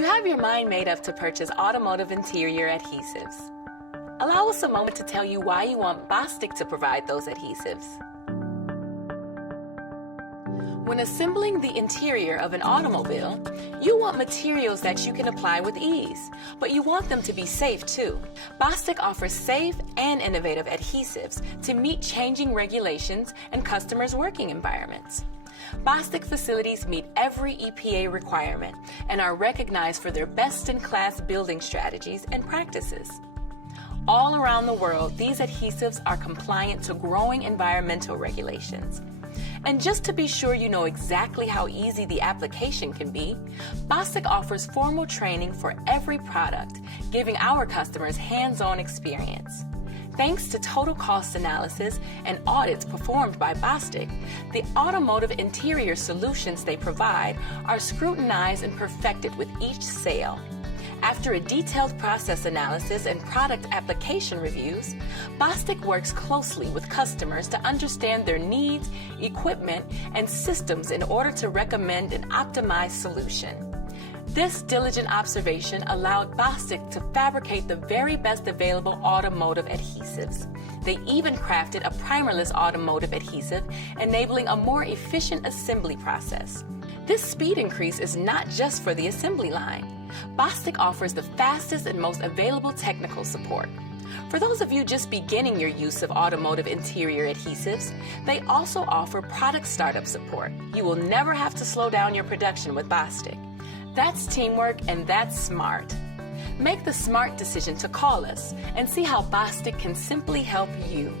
You have your mind made up to purchase automotive interior adhesives. Allow us a moment to tell you why you want Bostik to provide those adhesives. When assembling the interior of an automobile, you want materials that you can apply with ease, but you want them to be safe too. Bostik offers safe and innovative adhesives to meet changing regulations and customers' working environments. Bostik facilities meet every EPA requirement and are recognized for their best-in-class building strategies and practices. All around the world, these adhesives are compliant to growing environmental regulations. And just to be sure you know exactly how easy the application can be, Bostik offers formal training for every product, giving our customers hands-on experience. Thanks to total cost analysis and audits performed by Bostik, the automotive interior solutions they provide are scrutinized and perfected with each sale. After a detailed process analysis and product application reviews, Bostik works closely with customers to understand their needs, equipment, and systems in order to recommend an optimized solution. This diligent observation allowed Bostik to fabricate the very best available automotive adhesives. They even crafted a primerless automotive adhesive, enabling a more efficient assembly process. This speed increase is not just for the assembly line. Bostik offers the fastest and most available technical support. For those of you just beginning your use of automotive interior adhesives, they also offer product startup support. You will never have to slow down your production with Bostik. That's teamwork and that's smart. Make the smart decision to call us and see how Bostik can simply help you.